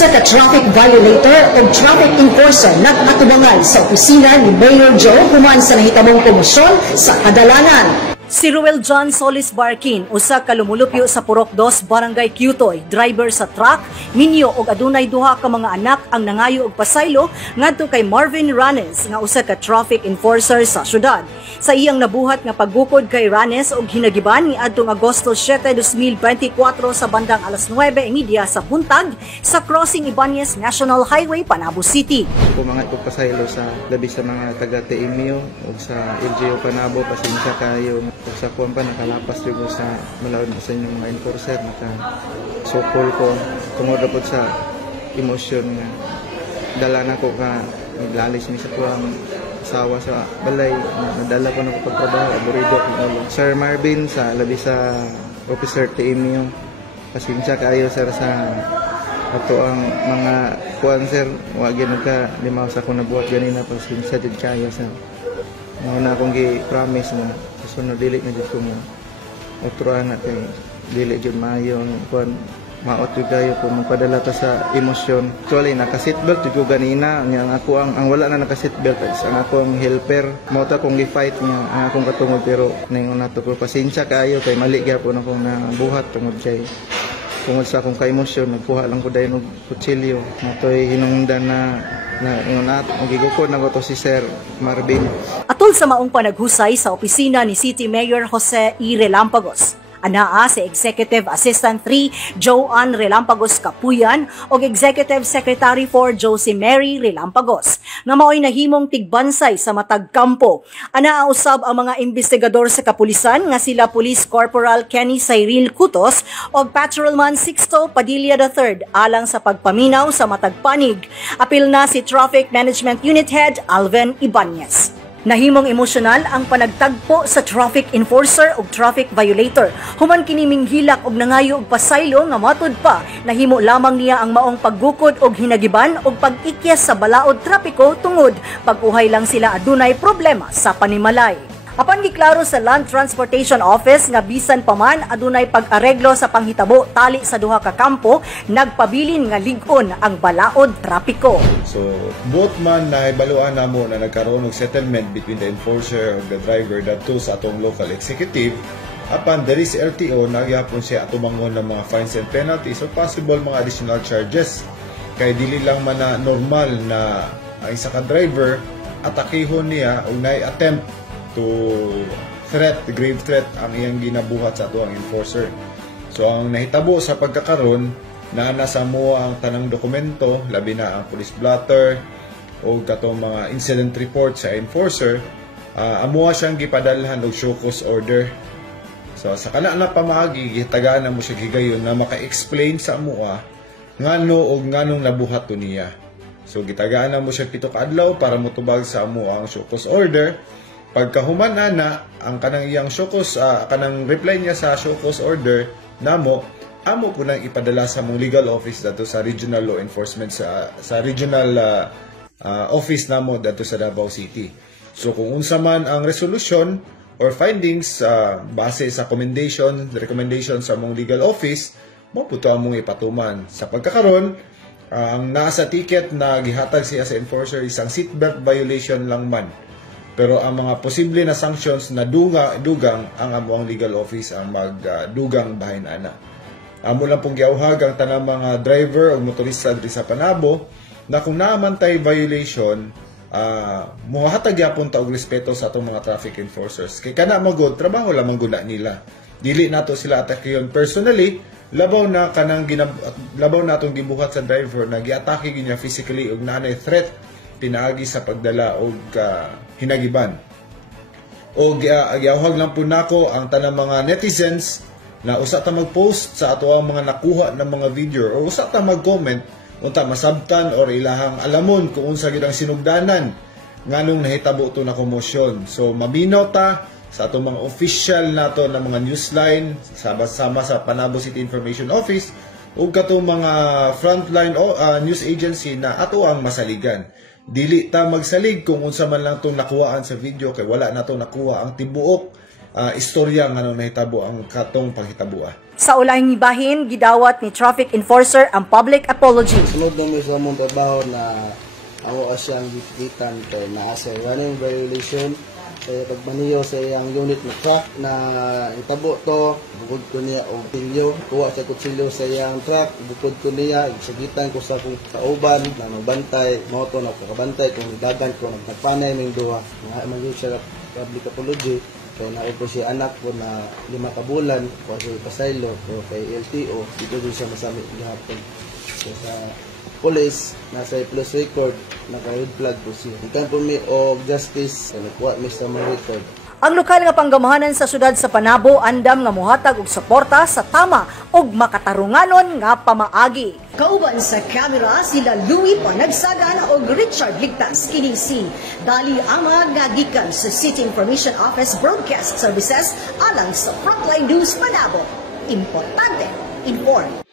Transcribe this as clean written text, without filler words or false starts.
usa ka traffic violator o traffic enforcer nag-atubangan sa opisina ni Mayor Joe human sa nahitamong komosyon sa Kadalangan. Si Ruel John Solis Barkin, usa ka lumulupyo sa Purok 2, Barangay Cutoy, driver sa truck, minyo og adunay duha ka mga anak ang nangayo og pasaylo ngadto kay Marvin Ranes nga usa ka traffic enforcer sa syudad. Sa iyang nabuhat nga pagbukod kay Ranes og hinagiban niadtong Agosto 7, 2024 sa bandang alas 9:30 sa buntag sa crossing Ibanez National Highway, Panabo City. Pumangat ko pasaylo sa labi sa mga taga TMU o sa LGU Panabo, pasensya kayo. Sa kuwan pa nakalapas yung sa malawin sa inyong mga enforcer, nakasukol ko tungod po sa emosyon nga dala na ko ka naglalis mi sa kuwang asawa sa balay, nadala ko na ko pagtrabaho, aburido ko. Sir Marvin sa labi sa officer TMU, pasensya kayo sir sa ato ang mga kuwan sir, wag yun ka limaw sa akong nabuhat ganina, pasensya dyan kayo sa muna akong gi-promise mo sunod dili na dito mo uturan natin dili dyan mayo kung maot yung kayo kung magpadala ta sa emosyon. Actually naka-seatbelt yung ganina ang ako ang wala na naka-seatbelt ang ako ang helper mo ta kung gi-fight niya ang akong katungod pero ningon nato ko pasensya kayo kay mali gyapon akong nabuhat tungod kay tungod sa akong ka-emosyon nagkuha lang ko dayon og kutsilyo natoy hinungdan na ingonat magigukod na ko to si Sir Marvin. Atol sa maong panaghusay sa opisina ni City Mayor Jose E. Relampagos, anaa si Executive Assistant 3 Joanne Relampagos Kapuyan o Executive Secretary 4 Josie Mary Relampagos nga mao'y nahimong tigbansay sa matag kampo. Anaa usab ang mga investigador sa kapulisan nga sila Police Corporal Kenny Cyril Cutos o Patrolman Sixto Padilla III alang sa pagpaminaw sa matag panig. Apil na si Traffic Management Unit Head Alvin Ibanez. Nahimong emosyonal ang panagtagpo sa traffic enforcer o traffic violator. Human kini minghilak og nangayo og pasaylo nga matud pa nahimo lamang niya ang maong paggukod og hinagiban og pag-ikyas sa balaod trapiko tungod pag-uhay lang sila adunay problema sa panimalay. Apan giklaro sa Land Transportation Office nga bisan pa man adunay pag-areglo sa panghitabo tali sa duha ka kampo, nagpabilin nga lig-on ang balaod trapiko. So both man na ibaluan namo na nagkaroon og settlement between the enforcer and the driver dadto sa atong local executive. Apan there is LTO nagyapon siya atumangon ng mga fines and penalties o possible mga additional charges. Kay dili lang man na normal na ang isa ka driver atakihon niya o na-attempt to grave threat ang iyang ginabuhat sa ato ang enforcer. So ang nahitabo sa pagkakaroon na nasa mo ang tanang dokumento, labi na ang police blotter o katong mga incident report sa enforcer, amuha siyang gipadalhan og show cause order. So sa kana na pamaagi gitagaan na mo siya gigayon na maka-explain sa amuha ngano og nganong nabuhat to niya. So gitagaan na mo siya 7 ka adlaw para motubag sa amuha ang show cause order. Pagkahuman na ang kanang iyang show cause, kanang reply niya sa show cause order namo, amo po nang ipadala sa mong legal office dato sa regional law enforcement sa regional office namo dato sa Davao City. So kung unsa man ang resolution or findings base sa recommendation sa mong legal office, mo puto among ipatuman. Sa pagkakaron, ang nasa ticket na gihatag siya sa enforcer isang seatbelt violation lang man. Pero ang mga posible na sanctions na dugang ang amuang legal office ang magdugang bahin ana. Amo lang pong giauhag ang tanang mga driver o motorista diri sa Panabo na kung naamantay violation, muhatag yapon ta og respeto sa atong mga traffic enforcers. Kay kana magod trabaho lamang guna nila. Dili nato sila atakeyon personally, labaw na atong gibuhat sa driver na giatake niya physically og nanay threat pinaagi sa pagdala og hinagiban. O giawhag lang po nako ang tanang mga netizens na usa ta mag-post sa ato ang mga nakuha ng mga video o usa ta mag-comment unta masabtan or ilahang alamon kung unsa gid ang sinugdanan nganong nahitabo to na komosyon. So mabinaw ta sa atong mga official nato na mga newsline sama sa Panabo City Information Office ug katong mga frontline news agency na ato ang masaligan. Dili ta magsalig kung unsa man lang itong nakuhaan sa video kay wala na itong nakuha ang tibuok istorya nga nahitabo ang katong panghitabo. Sa ulahing ibahin, gidawat ni traffic enforcer ang public apology. Sunod namin sa mong trabaho na ako asyang gipitan kay naa sa running violation kaya pagmaniyo sa iyang unit na truck na itabo to, bukod ko niya o pilyo, kuha sa kutsilyo sa iyang truck, bukod ko niya, isagitan ko sa akong kauban na magbantay, moto na kakabantay kung dagan ko, nagpanay ng duha, maging siya public apology, kaya naubos siya anak ko na 5 kabulan, kung siya pasaylo, o kay LTO, dito din siya masamit gihapon. So sa police, nasa plus record, naka-red flag po siya. Ikan po mi o justice, nakuha mi sa mga record. Ang lokal nga panggamahanan sa syudad sa Panabo andam nga mohatag og suporta sa tama ug makatarunganon nga pamaagi. Kauban sa kamera sila Louie Panagsagan o Richard Ligtas kini si Dali Amag nga gikan sa City Information Office Broadcast Services alang sa Frontline News Panabo. Importante, inform.